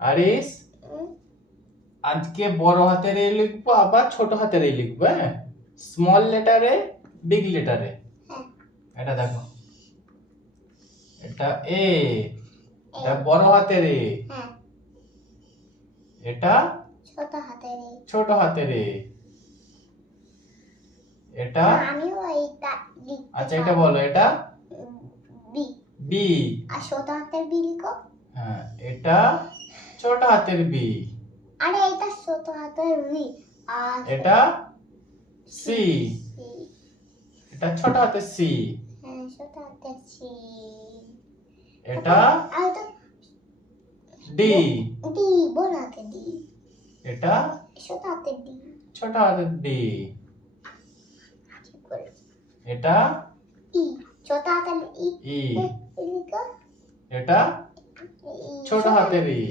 আরিস আজকে বড় হাতের এ লিখবো আবার ছোট হাতের এ লিখবো, হ্যাঁ? স্মল লেটারে বিগ লেটারে। এটা দেখো, এটা এ, এটা বড় হাতের এ, এটা ছোট হাতের এ, এটা আমিও এইটা লিখতে আচ্ছা এটা বলো, এটা বি বি। আর ছোট হাতের বি লিখো। হ্যাঁ, এটা ছোট হাতের বি। আরে এটা ছোট হাতের বি আর এটা সি, এটা ছোট হাতের সি। হ্যাঁ ছোট হাতের সি। এটা আর এটা ডি, ডি বড় হাতের ডি। এটা ছোট হাতের ডি। ছোট হাতের ডি। এটা ই ছোট হাতের ই। ই, লিখো। এটা ছোট হাতের ই।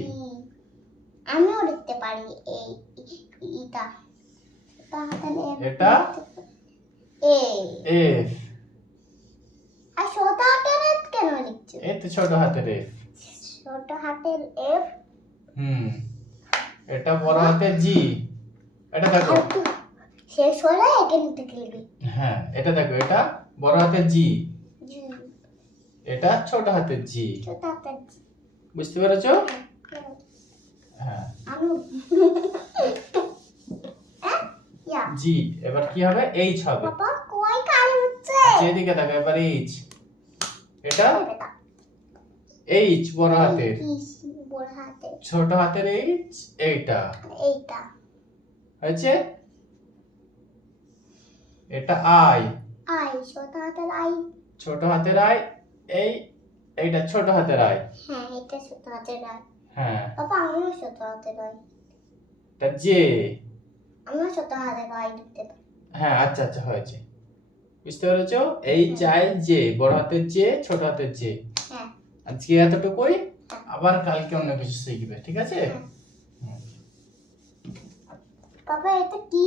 আমিও লিখতে পারি এই ইটা ছোট হাতের এফ। এটা এ এফ। আর ছোট হাতের এফ কেন লিখছো? এই তো ছোট হাতের এফ। ছোট হাতের এফ। এটা বড় হাতের জি। এটা দেখো, শেষ হলে এখান থেকে লিখবি। হ্যাঁ এটা দেখো, এটা বড় হাতের জি, জি এটা ছোট হাতের জি। ছোট হাতের জি। বুঝতে পেরেছো? হ্যাঁ আমি ইয়া জি। এবার কি হবে? এইচ হবে। বাবা কই কাজ হচ্ছে? যেদিকে দেখো, এবার এইচ। এটা এইচ বড় হাতের, বড় হাতের ছোট হাতের এইচ এইটা এইটা হয়েছে। এটা আই, আই ছোট হাতের আই। ছোট হাতের আই। এই এইটা ছোট হাতের আই। হ্যাঁ এটা ছোট হাতের আই। হ্যাঁ বাবা আমিও ছোট হাতের আই। এটা জে। আমিও ছোট হাতের আই লিখতে পারি। হ্যাঁ আচ্ছা আচ্ছা হয়েছে। বুঝতে পেরেছো? এইচ আই জে, বড় হাতের জে, ছোট হাতের জে। হ্যাঁ আজকে এতটুকুই, আবার কালকে অন্য কিছু শিখবে, ঠিক আছে? বাবা এটা কি?